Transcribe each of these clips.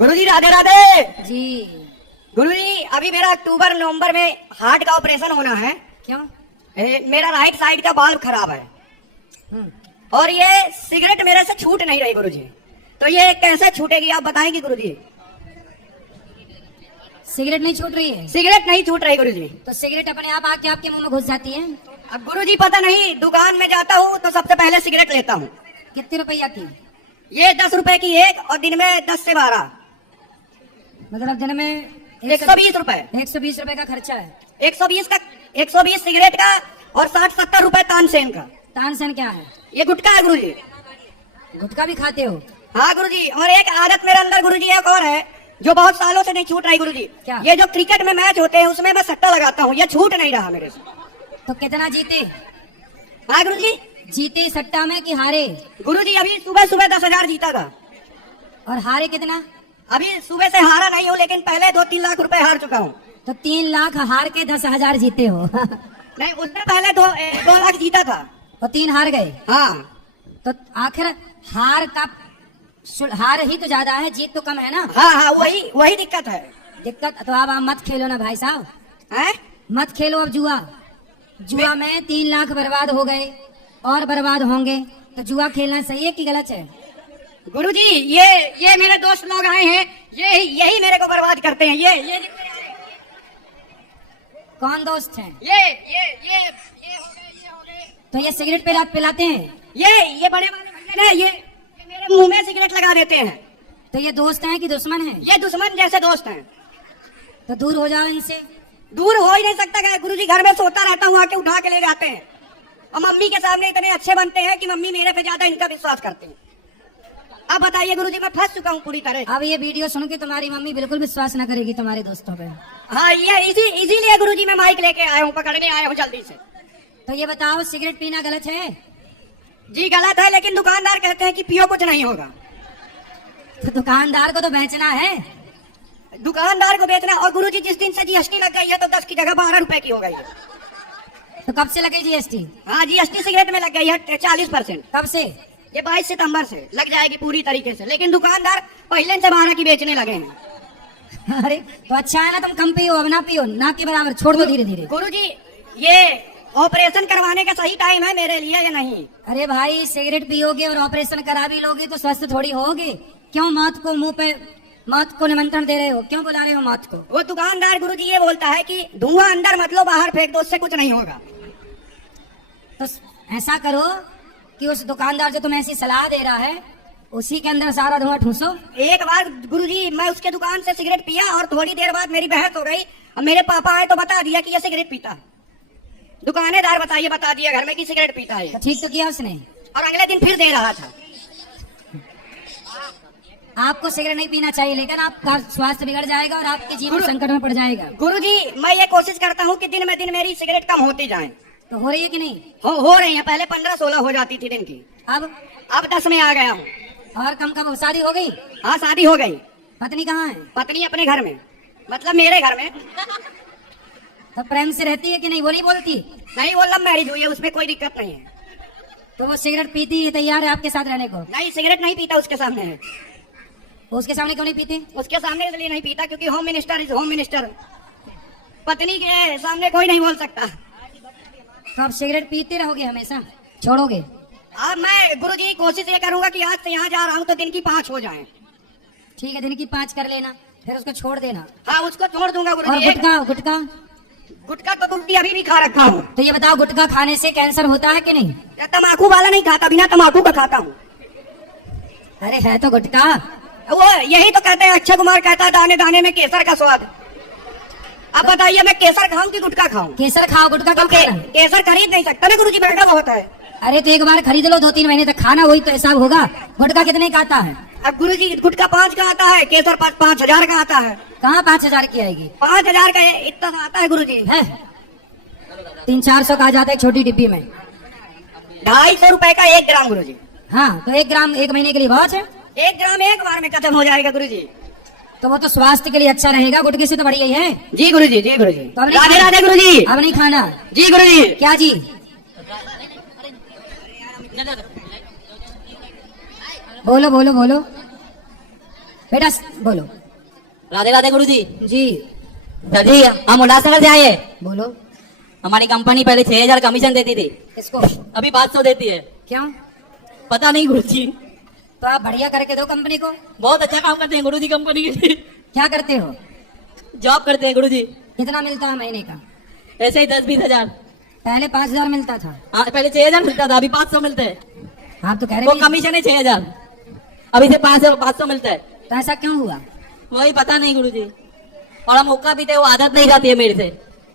गुरुजी राधे राधे जी। गुरुजी अभी मेरा अक्टूबर नवंबर में हार्ट का ऑपरेशन होना है। क्यों? मेरा राइट साइड का बाल्ब खराब है और ये सिगरेट मेरे से छूट नहीं रही गुरुजी, तो ये कैसे छूटेगी आप बताएंगे गुरुजी? सिगरेट नहीं छूट रही है? सिगरेट नहीं छूट रही गुरुजी। तो सिगरेट अपने आप आके आपके मुंह में घुस जाती है? अब गुरुजी पता नहीं, दुकान में जाता हूँ तो सबसे पहले सिगरेट लेता हूँ। कितने रुपया की? ये 10 रुपए की एक और दिन में 10 से 12, मतलब दिन में 120 रुपए। 120 रुपए का खर्चा है। 120 सिगरेट का और 60-70 रुपए तानसेन का। तानसेन क्या है? ये गुटखा है गुरुजी। गुटखा भी खाते हो? हाँ गुरुजी, और एक आदत मेरे अंदर गुरुजी एक और है जो बहुत सालों से नहीं छूट रही गुरुजी। क्या? ये जो क्रिकेट में मैच होते हैं उसमें मैं सट्टा लगाता हूँ, ये छूट नहीं रहा मेरे से। तो कितना जीते? हाँ गुरुजी। जीते सट्टा में कि हारे? गुरुजी अभी सुबह सुबह 10,000 जीता था। और हारे कितना? अभी सुबह से हारा नहीं हूँ, लेकिन पहले 2-3 लाख रुपए हार चुका हूँ। तो 3 लाख हार के 10,000 जीते हो। नहीं, उससे पहले 2 लाख जीता था। और 3 हार गए। हाँ तो आखिर हार ही तो ज्यादा है, जीत तो कम है ना। हाँ हाँ, वही दिक्कत है। दिक्कत तो अब आप मत खेलो ना भाई साहब, हैं? मत खेलो अब जुआ में 3 लाख बर्बाद हो गए और बर्बाद होंगे। तो जुआ खेलना सही है कि गलत है? गुरुजी ये मेरे दोस्त लोग आए हैं, यही मेरे को बर्बाद करते हैं। ये कौन दोस्त हैं? ये हो गए। तो ये सिगरेट पिलाते हैं? ये बड़े वाले भैया ना, ये मेरे मुंह में सिगरेट लगा देते हैं। तो ये दोस्त हैं कि दुश्मन हैं? ये दुश्मन जैसे दोस्त हैं। तो दूर हो जाओ इनसे। दूर हो ही नहीं सकता गुरुजी, घर में सोता रहता हूँ, आके उठा के ले जाते हैं। और मम्मी के सामने इतने अच्छे बनते हैं कि मम्मी मेरे पे ज्यादा इनका विश्वास करते हैं। अब बताइए गुरुजी, मैं फंस चुका हूँ पूरी तरह। अब ये वीडियो सुन के तुम्हारी मम्मी बिल्कुल विश्वास न करेगी तुम्हारे दोस्तों पे। हाँ, ये इसीलिए गुरुजी मैं माइक लेके आया हूँ, पकड़ने आया हूँ जल्दी से। तो ये बताओ, सिगरेट पीना गलत है? जी गलत है, लेकिन दुकानदार कहते हैं कि पियो कुछ नहीं होगा। तो दुकानदार को तो बेचना है। दुकानदार को बेचना। और गुरुजी जिस दिन से जीएसटी लग गई है तो 10 की जगह 12 रुपए की हो गई है। तो कब से लगे जीएसटी? हाँ, जीएसटी सिगरेट में लग गई है 40%। कब से? ये 22 सितंबर से लग जाएगी पूरी तरीके से, लेकिन दुकानदार पहले से 12 की बेचने लगे हैं। अरे तो अच्छा है ना, तुम कम पियो, अब ना पियो, ना के बराबर छोड़ दो धीरे धीरे। गुरुजी ये ऑपरेशन करवाने का सही टाइम है मेरे लिए या नहीं? अरे भाई, सिगरेट पियोगे और ऑपरेशन करा भी लोगे तो स्वस्थ थोड़ी होगे। क्यों मौत को मुंह पे, मौत को निमंत्रण दे रहे हो? क्यों बुला रहे हो मौत को? वो दुकानदार गुरुजी ये बोलता है कि धुआं अंदर मत लो, बाहर फेंक दो, उससे कुछ नहीं होगा। तो ऐसा करो कि उस दुकानदार जो तुम्हें ऐसी सलाह दे रहा है उसी के अंदर सारा धुआं ठूसो। एक बार गुरुजी मैं उसके दुकान से सिगरेट पिया और थोड़ी देर बाद मेरी बहस हो गई। अब मेरे पापा आए तो बता दिया कि ये सिगरेट पीता है। दुकानदार बता दिया घर में कि सिगरेट पीता है। तो ठीक तो किया उसने, और अगले दिन फिर दे रहा था। आपको सिगरेट नहीं पीना चाहिए, लेकिन आपका स्वास्थ्य बिगड़ जाएगा और आपके जीवन संकट में पड़ जाएगा। गुरुजी मैं ये कोशिश करता हूँ कि दिन में दिन मेरी सिगरेट कम होती जाए। तो हो रही है कि नहीं? हो रही है। पहले 15-16 हो जाती थी दिन की, अब 10 में आ गया हूँ। और कम शादी हो गई? हाँ, शादी हो गई। पत्नी कहाँ है? पत्नी अपने घर में, मतलब मेरे घर में। तो प्रेम से रहती है कि नहीं? वो नहीं बोलती? नहीं, वो लव मैरिज हुई है, उसमें कोई दिक्कत नहीं है। तो वो सिगरेट पीती है, तैयार है आपके साथ रहने को? नहीं, सिगरेट नहीं पीता उसके सामने है। उसके सामने क्यों नहीं पीते? उसके सामने इसलिए नहीं पीता क्योंकि home minister is home minister. पत्नी के सामने कोई नहीं बोल सकता। तो आप सिगरेट पीते रहोगे हमेशा, छोड़ोगे? अब मैं गुरुजी कोशिश ये करूंगा कि आज से यहाँ जा रहा हूँ तो दिन की 5 हो जाए। ठीक है, दिन की 5 कर लेना, फिर उसको छोड़ देना। हाँ, उसको छोड़ दूंगा और गुरुजी। गुटखा तो तुम अभी भी खा रखा हूँ। तो ये बताओ, गुटखा खाने से कैंसर होता है कि नहीं? तम्बाकू वाला नहीं खाता, बिना तम्बाकू का खाता हूँ। अरे है तो गुटखा। वो यही तो कहते हैं, अक्षय कुमार कहता है दाने दाने में केसर का स्वाद। अब बताइए मैं केसर खाऊं कि गुटखा खाऊं? केसर खाओ, गुटखा तो केसर खरीद नहीं सकता ना गुरुजी, महंगा बहुत है। अरे तो एक बार खरीद लो, 2-3 महीने तक खाना, वही तो हिसाब होगा। गुटखा कितने का आता है? अब गुरुजी गुटखा 5 का आता है, केसर 5,000 का आता है। कहाँ 5,000 की आएगी? 5,000 का इतना आता है गुरुजी। है 300-400 का आ जाता है छोटी डिब्बी में। 250 रुपए का 1 ग्राम गुरुजी। हाँ, तो 1 ग्राम 1 महीने के लिए बहुत है। 1 ग्राम एक बार में खत्म हो जाएगा गुरुजी। तो वो तो स्वास्थ्य के लिए अच्छा रहेगा, गुटखे से तो बढ़िया ही है। जी गुरुजी, जी गुरुजी। तो राधे राधे गुरुजी। अब नहीं खाना? जी गुरुजी। क्या जी? बोलो बोलो बोलो। बेटा बोलो। राधे राधे गुरुजी। जी सर जी, हम उल्लासनगर से आए हैं। बोलो। हमारी कंपनी पहले 6,000 कमीशन देती थी, किसको? अभी 500 देती है। क्यों? पता नहीं गुरुजी, तो आप बढ़िया करके दो कंपनी को। बहुत अच्छा काम करते हैं गुरुजी कंपनी के लिए। क्या करते हो? जॉब करते हैं गुरुजी। कितना मिलता है महीने का? ऐसे ही 10-20 हजार। पहले 5,000 मिलता था। हाँ, पहले 6,000 मिलता था, अभी 500 मिलते हैं। आप तो कह वो रहे थे। कमीशन है 6,000, अभी से 500 मिलता है। तो ऐसा क्यों हुआ? वही पता नहीं गुरुजी। और हम हुक्का पीते हैं, वो आदत नहीं जाती है मेरे से।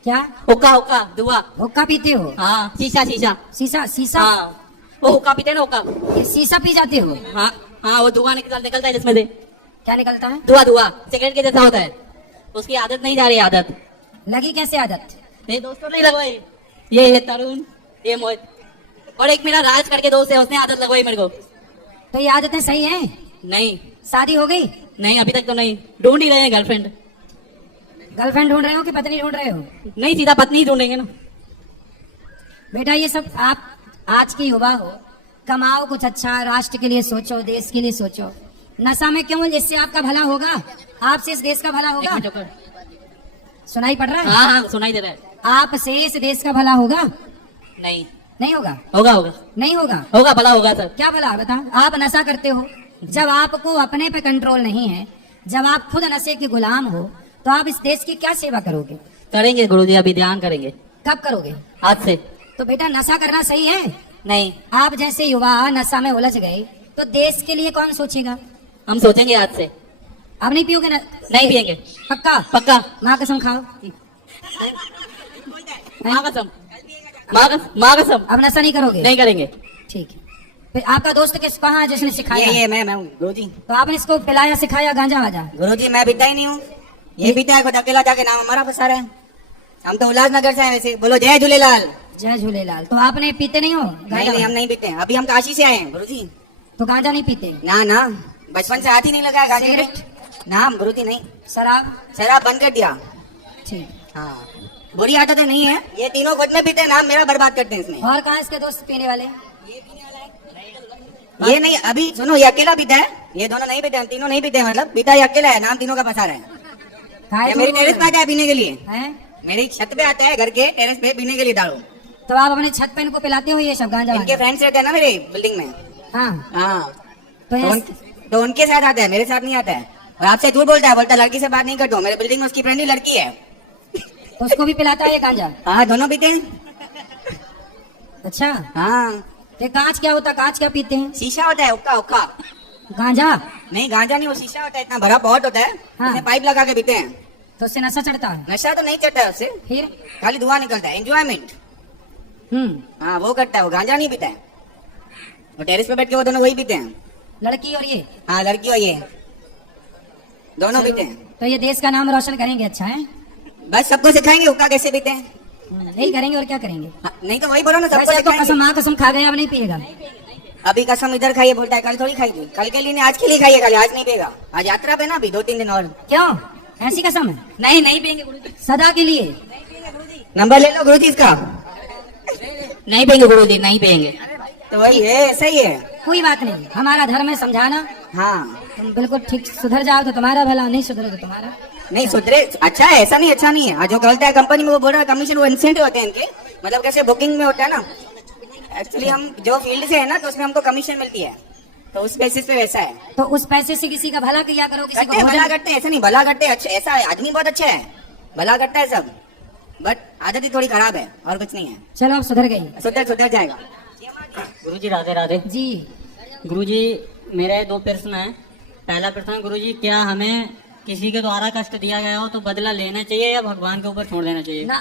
क्या? हुक्का हुक्का दुआ। हुक्का पीते हो? हाँ, शीशा शीशा। शीशा? शीशा? हाँ, वो हुक्का पीते हैं ना, हुक्का। ये शीशा पी जाते हो? हाँ हाँ, वो धुआं निकलता है जिसमें से। क्या निकलता है? धुआं धुआं सिगरेट के जैसा होता है। उसकी आदत नहीं जा रही है, आदत। लगी कैसे आदत? मेरे दोस्तों नहीं लगवाई, ये तरुण, ये मोहित, और एक मेरा राज करके दोस्त है, उसने आदत लगवाई मेरे को। तो ये आदतें सही हैं? नहीं शादी हो गई? नहीं, अभी तक तो नहीं। ढूंढ ही रहे हैं गर्लफ्रेंड। गर्लफ्रेंड ढूंढ रहे हो कि पत्नी ढूंढ रहे हो? नहीं, सीधा पत्नी ही ढूंढेंगे ना। बेटा ये सब आप आज की युवा हो, कमाओ कुछ अच्छा, राष्ट्र के लिए सोचो, देश के लिए सोचो। नशा में क्यों? जिससे आपका भला होगा, आपसे इस देश का भला एक होगा। मिनट रुको। सुनाई पड़ रहा है? हाँ हाँ, सुनाई दे रहा है। आपसे इस देश का भला होगा? नहीं नहीं होगा? होगा, होगा नहीं होगा? होगा, भला होगा सर। क्या भला? बता। आप नशा करते हो, जब आपको अपने पे कंट्रोल नहीं है, जब आप खुद नशे के गुलाम हो, तो आप इस देश की क्या सेवा करोगे? करेंगे गुरुजी, अभी ध्यान करेंगे कब करोगे? आज से। तो बेटा नशा करना सही है? नहीं, आप जैसे युवा नशा में उलझ गए तो देश के लिए कौन सोचेगा? हम सोचेंगे आज से। आप नहीं पियोगे ना? नहीं पियेंगे, पक्का? पक्का। माँ कसम खाओ। माँ कसम, माँ कसम। अब नशा नहीं करोगे? नहीं करेंगे। ठीक है। फिर आपका दोस्त किस कहाँ है जिसने सिखाया? ये मैं हूँ गुरुजी। तो आपने इसको पिलाया सिखाया गांजा वाजा? गुरुजी मैं पीता ही नहीं हूँ, ये पीता है, खुद अकेला जाके नाम हमारा फंसा रहा है। हम तो उल्लासनगर से हैं वैसे। बोलो जय झूलेलाल। जय झूलेलाल। तो आपने पीते नहीं हो नहीं गांजा? नहीं, हम नहीं पीते हैं, अभी हम काशी से आए हैं गुरुजी। तो गांजा नहीं पीते? ना ना, बचपन से हाथ ही नहीं लगा है गांजे पे। सिगरेट? ना गुरुजी नहीं, शराब? शराब बंद कर दिया। ठीक। हाँ, बुरी आदतें नहीं है, ये तीनों खुद में पीते हैं, नाम मेरा बर्बाद करते हैं इसमें। और कहाँ इसके दोस्त पीने वाले? ये नहीं, अभी सुनो, ये अकेला पीता है, ये दोनों नहीं पीते, हम तीनों नहीं पीते हैं, मतलब पीता ये अकेला है, नाम तीनों का फंसा रहा है। काहे ये झूठ मेरी बोल टेरेस पे रहे आता है पीने के लिए, हो? हैं? मेरी छत पे आता है, घर के टेरेस पे पीने के लिए दारू। तो आप अपने छत पे इनको पिलाते हो ये सब गांजा इनके वाजा? फ्रेंड्स रहते हैं ना मेरे बिल्डिंग में। हाँ। हाँ, तो तो, ये- तो उनके साथ आता है, मेरे साथ नहीं आता है। और आपसे झूठ बोलता है, बोलता लड़की से बात नहीं करता हूँ, मेरे बिल्डिंग में उसकी फ्रेंड ही लड़की है। तो उसको भी पिलाता है ये गांजा? हाँ, दोनों पीते हैं। अच्छा। हाँ, ये कांच क्या होता है? कांच क्या पीते हैं? शीशा होता है, हुक्का हुक्का। गांजा? नहीं, गांजा नहीं, वो शीशा होता है, इतना भरा पॉट होता है, हाँ। उसमें पाइप लगा के पीते हैं। तो उससे नशा चढ़ता है? नशा तो नहीं चढ़ता है उससे, फिर? खाली धुआं निकलता है, एंजॉयमेंट। हाँ, वो करता है, वो गांजा नहीं पीता है। वो टेरेस पे बैठ के वो दोनों वही पीते हैं। लड़की और ये? हाँ, लड़की और ये दोनों चलो, पीते हैं। तो ये देश का नाम रोशन करेंगे। अच्छा है। बस सबको सिखाएंगे हुक्का कैसे पीते हैं। नहीं करेंगे और क्या करेंगे? हाँ, नहीं तो वही बोलो ना, सबको वैसे आपको सिखाएंगे। कसम माँ कसम खा गए, अब नहीं पिएगा? अभी कसम इधर खाइए बोलता है, कल थोड़ी खाइए, कल के लिए नहीं, आज के लिए खाइए, कल आज नहीं पिएगा। आज यात्रा पे ना, अभी 2-3 दिन और। क्यों? ऐसी कसम है? नहीं, नहीं पियेंगे गुरुजी। सदा के लिए? नंबर ले लो गुरुजी इसका। नहीं पियेंगे गुरुजी, नहीं पियेंगे। तो वही है, सही है। कोई बात नहीं, हमारा धर्म है समझाना। हाँ, तुम बिल्कुल ठीक सुधर जाओ तो तुम्हारा भला, नहीं सुधरो तो तुम्हारा। नहीं सुधरे, अच्छा है, ऐसा नहीं अच्छा नहीं है। जो गलत है कंपनी में, वो बोल रहा है कमीशन, वो इंसेंटिव होते हैं इनके, मतलब कैसे बुकिंग में होता है ना। एक्चुअली हम जो फील्ड से है ना, तो उसमें हमको कमीशन मिलती है, तो उस बेसिस पे वैसा है। तो उस पैसे से किसी का भला किया करो, किसी करते हैं, को भला भोजन। करते हैं, ऐसा नहीं, भला करते हैं, अच्छा ऐसा है, आदमी बहुत अच्छा है, भला करता है सब, बट आदत ही थोड़ी खराब है, और कुछ नहीं है। चलो अब सुधर गई। सुधर सुधर जाएगा। गुरुजी राधे राधे। जी। गुरुजी मेरे 2 प्रश्न हैं। पहला प्रश्न, गुरुजी क्या हमें किसी के द्वारा कष्ट दिया गया हो तो बदला लेना चाहिए या भगवान के ऊपर छोड़ देना चाहिए? ना।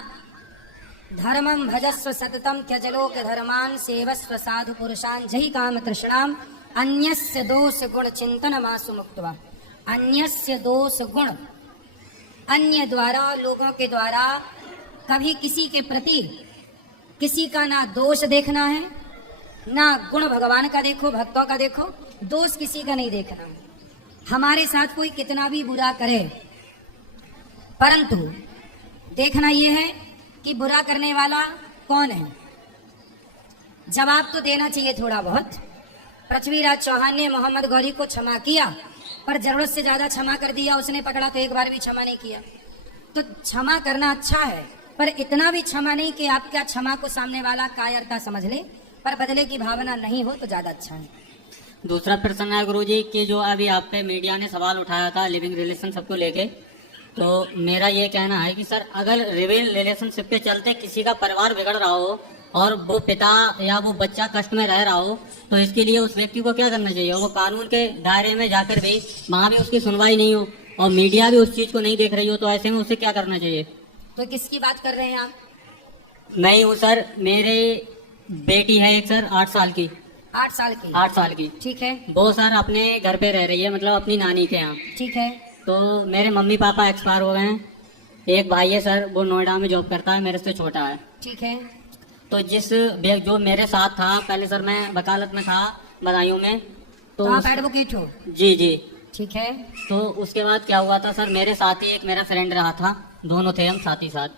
धर्मम भजस्व सततम त्यजलोक धर्मान सेवस्व साधु पुरुषान जहि काम तृष्णाम अन्यस्य दोष गुण चिंतन मासु मुक्त्वा। अन्यस्य दोष गुण, अन्य द्वारा, लोगों के द्वारा कभी किसी के प्रति किसी का ना दोष देखना है, ना गुण भगवान का देखो, भक्तों का देखो, दोष किसी का नहीं देखना है। हमारे साथ कोई कितना भी बुरा करे, परंतु देखना यह है कि बुरा करने वाला कौन है। जवाब तो देना चाहिए थोड़ा बहुत। पृथ्वीराज चौहान ने मोहम्मद गौरी को क्षमा किया, पर जरूरत से ज्यादा क्षमा कर दिया, उसने पकड़ा तो एक बार भी क्षमा नहीं किया। तो क्षमा करना अच्छा है, पर इतना भी क्षमा नहीं कि आपका क्षमा को सामने वाला कायरता समझ ले, पर बदले की भावना नहीं हो तो ज्यादा अच्छा है। दूसरा प्रश्न है गुरुजी कि जो अभी आप पे मीडिया ने सवाल उठाया था लिविंग रिलेशनशिप को लेके, तो मेरा ये कहना है कि सर अगर लिविंग रिलेशनशिप के चलते किसी का परिवार बिगड़ रहा हो और वो पिता या वो बच्चा कष्ट में रह रहा हो, तो इसके लिए उस व्यक्ति को क्या करना चाहिए? वो कानून के दायरे में जाकर भी वहाँ भी उसकी सुनवाई नहीं हो और मीडिया भी उस चीज को नहीं देख रही हो, तो ऐसे में उसे क्या करना चाहिए? तो किसकी बात कर रहे हैं आप? मैं ही हूँ सर, मेरे बेटी है एक सर 8 साल की। 8 साल की? 8 साल की। ठीक है। वो सर अपने घर पे रह रही है, मतलब अपनी नानी के यहाँ। ठीक है। तो मेरे मम्मी पापा एक्सपायर हो गए हैं। एक भाई है सर, वो नोएडा में जॉब करता है, मेरे से छोटा है। ठीक है। तो जो मेरे साथ था पहले सर, मैं वकालत में था बदायूं में। तो आप एडवोकेट हो? जी जी। ठीक है। तो उसके बाद क्या हुआ था सर, मेरे साथ ही एक मेरा फ्रेंड रहा था, दोनों थे हम साथ ही साथ,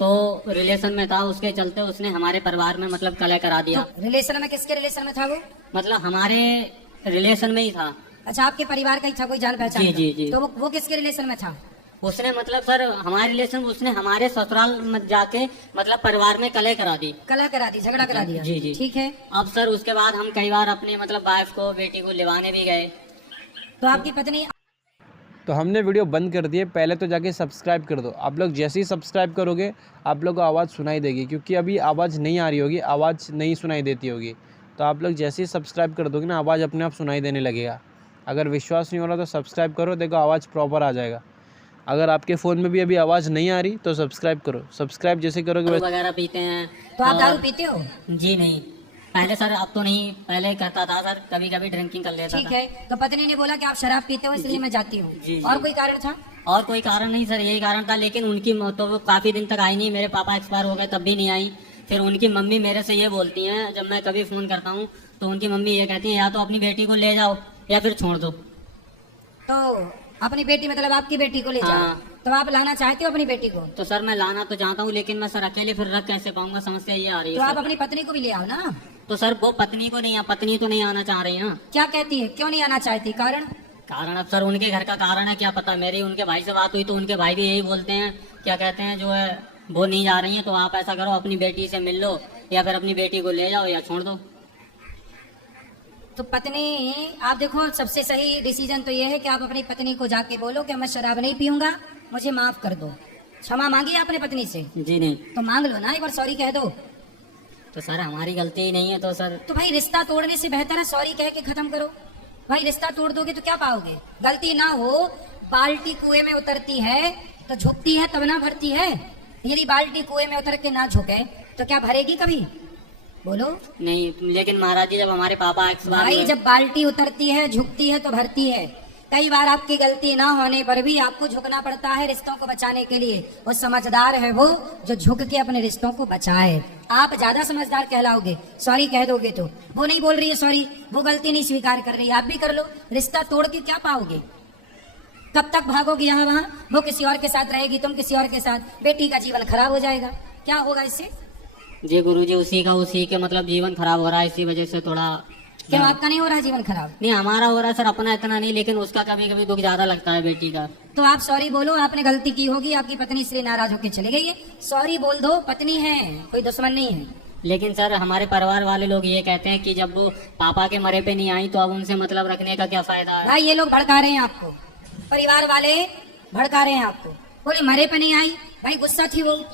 तो रिलेशन में था, उसके चलते उसने हमारे परिवार में मतलब कलह करा दिया। तो रिलेशन में किसके रिलेशन में था वो? मतलब हमारे रिलेशन में ही था। अच्छा, आपके परिवार का ही था, कोई जान पहचान? जी जी जी। तो वो किसके रिलेशन में था? उसने मतलब सर हमारे रिलेशन, उसने हमारे ससुराल में जाके मतलब परिवार में कलह करा दी। कलह करा दी, झगड़ा करा दिया? जी जी। ठीक है। अब सर उसके बाद हम कई बार अपने मतलब वाइफ को, बेटी को लिवाने भी गए। तो आपकी पत्नी? तो हमने वीडियो बंद कर दी है, पहले तो जाके सब्सक्राइब कर दो। आप लोग जैसे ही सब्सक्राइब करोगे आप लोग को आवाज़ सुनाई देगी, क्योंकि अभी आवाज़ नहीं आ रही होगी, आवाज़ नहीं सुनाई देती होगी। तो आप लोग जैसे ही सब्सक्राइब कर दोगे ना, आवाज़ अपने आप सुनाई देने लगेगा। अगर विश्वास नहीं हो रहा तो सब्सक्राइब करो, देखो आवाज़ प्रॉपर आ जाएगा। अगर आपके फ़ोन में भी अभी आवाज़ नहीं आ रही तो सब्सक्राइब करो। सब्सक्राइब जैसे करोगे दारू वगैरह पीते हैं। तो आप और- दारू पीते हो? जी नहीं, पहले सर, अब तो नहीं, पहले करता था सर, कभी कभी ड्रिंकिंग कर लेता ठीक था। है। तो पत्नी ने बोला कि आप शराब पीते हो इसलिए मैं जाती हूँ, जी, जी। और कोई कारण था? और कोई कारण नहीं सर, यही कारण था। लेकिन उनकी तो वो काफी दिन तक आई नहीं, मेरे पापा एक्सपायर हो गए तब भी नहीं आई। फिर उनकी मम्मी मेरे से ये बोलती हैं, जब मैं कभी फोन करता हूँ तो उनकी मम्मी ये कहती है या तो अपनी बेटी को ले जाओ या फिर छोड़ दो। तो अपनी बेटी मतलब आपकी बेटी को ले जाओ? हाँ। तो आप लाना चाहते हो अपनी बेटी को? तो सर मैं लाना तो चाहता हूँ, लेकिन मैं सर अकेले फिर रख कैसे पाऊंगा, समस्या ये आ रही तो है आप सर। अपनी पत्नी को भी ले आओ ना। तो सर वो पत्नी को नहीं, पत्नी तो नहीं आना चाह रही ना। क्या कहती है, क्यों नहीं आना चाहती? कारण? कारण अब सर उनके घर का कारण है, क्या पता। मेरी उनके भाई से बात हुई तो उनके भाई भी यही बोलते हैं, क्या कहते हैं, जो है वो नहीं जा रही है, तो आप ऐसा करो अपनी बेटी से मिल लो या फिर अपनी बेटी को ले जाओ या छोड़ दो। तो पत्नी, आप देखो सबसे सही डिसीजन तो ये है कि आप अपनी पत्नी को जाके बोलो कि मैं शराब नहीं पीऊंगा, मुझे माफ कर दो। क्षमा मांगी आपने पत्नी से? जी नहीं। तो मांग लो ना, एक बार सॉरी कह दो। तो सर हमारी गलती ही नहीं है तो सर। तो भाई रिश्ता तोड़ने से बेहतर है सॉरी कह के खत्म करो। भाई रिश्ता तोड़ दोगे तो क्या पाओगे? गलती ना हो, बाल्टी कुएं में उतरती है तो झुकती है तब ना भरती है। यदि बाल्टी कुएं में उतर के ना झुके तो क्या भरेगी कभी? बोलो। नहीं, लेकिन महाराज जी जब हमारे पापा एक्सपायर भाई हुए- जब बाल्टी उतरती है, झुकती है तो भरती है। कई बार आपकी गलती ना होने पर भी आपको झुकना पड़ता है रिश्तों को बचाने के लिए। वो समझदार है वो जो झुक के अपने रिश्तों को बचाए। आप ज्यादा समझदार कहलाओगे सॉरी कह दोगे तो। वो नहीं बोल रही है सॉरी, वो गलती नहीं स्वीकार कर रही है, आप भी कर लो। रिश्ता तोड़ के क्या पाओगे? कब तक भागोगे यहाँ वहाँ? वो किसी और के साथ रहेगी, तुम किसी और के साथ, बेटी का जीवन खराब हो जाएगा। क्या होगा इससे? जी गुरुजी, उसी के मतलब जीवन खराब हो रहा है, इसी वजह से थोड़ा। क्यों आपका नहीं हो रहा जीवन खराब? नहीं, हमारा हो रहा है सर, अपना इतना नहीं, लेकिन उसका कभी कभी दुख ज्यादा लगता है बेटी का। तो आप सॉरी बोलो, आपने गलती की होगी, आपकी पत्नी इसलिए नाराज होकर चली गई है। सॉरी बोल दो, पत्नी है, कोई दुश्मन नहीं है। लेकिन सर हमारे परिवार वाले लोग ये कहते हैं कि जब वो पापा के मरे पे नहीं आई तो अब उनसे मतलब रखने का क्या फायदा है। भाई ये लोग भड़का रहे हैं आपको, परिवार वाले भड़का रहे हैं आपको। बोले मरे पे नहीं आई, भाई गुस्सा थी वो,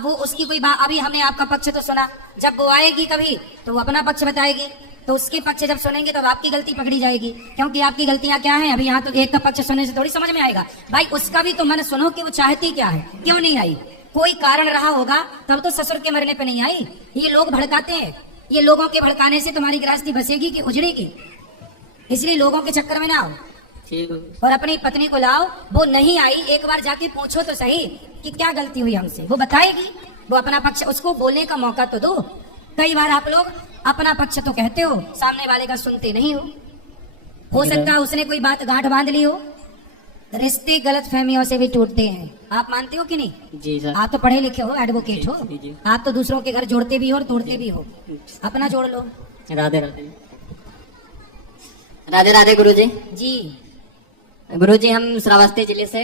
वो उसकी कोई बात। अभी हमने आपका पक्ष तो सुना, जब वो आएगी कभी तो वो अपना पक्ष बताएगी, तो उसके पक्ष जब सुनेंगे तब आपकी गलती पकड़ी जाएगी। क्योंकि आपकी गलतियां क्या है, अभी यहाँ तो एक का पक्ष सुनने से थोड़ी समझ में आएगा। भाई उसका भी तो मन सुनो कि वो चाहती क्या है, क्यों नहीं आई। कोई कारण रहा होगा तब तो ससुर के मरने पे नहीं आई। ये लोग भड़काते हैं, ये लोगों के भड़काने से तुम्हारी गृहस्थी बसेगी कि उजड़ेगी। इसलिए लोगों के चक्कर में ना आओ ठीक है। और अपनी पत्नी को लाओ। वो नहीं आई, एक बार जाके पूछो तो सही कि क्या गलती हुई हमसे, वो बताएगी। वो अपना पक्ष, उसको बोलने का मौका तो दो। कई बार आप लोग अपना पक्ष तो कहते हो, सामने वाले का सुनते नहीं हो सकता है उसने कोई बात गांठ बांध ली हो। रिश्ते गलत फहमियों से भी टूटते हैं, आप मानते हो कि नहीं? जी सर। आप तो पढ़े लिखे हो, एडवोकेट हो, जी, जी। आप तो दूसरों के घर जोड़ते भी हो और तोड़ते भी हो। अपना जोड़ लो। राधे राधे। राधे राधे गुरुजी। जी गुरुजी हम श्रावस्ती जिले से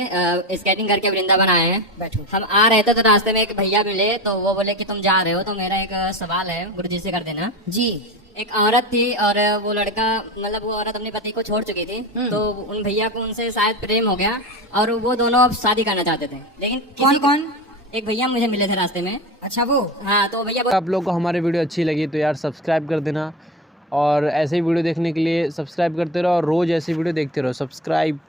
स्केटिंग करके वृंदावन आए हैं। बैठो। हम आ रहे थे तो रास्ते में एक भैया मिले, तो वो बोले कि तुम जा रहे हो, तो मेरा एक सवाल है गुरुजी से कर देना। जी। एक औरत थी और वो लड़का, मतलब वो औरत अपने पति को छोड़ चुकी थी, तो उन भैया को उनसे शायद प्रेम हो गया और वो दोनों अब शादी करना चाहते थे, लेकिन कौन कौन? एक भैया मुझे मिले थे रास्ते में। अच्छा वो। हाँ, तो भैया आप लोग को हमारी वीडियो अच्छी लगी तो यार सब्सक्राइब कर देना, और ऐसे ही वीडियो देखने के लिए सब्सक्राइब करते रहो और रोज़ ऐसी वीडियो देखते रहो। सब्सक्राइब।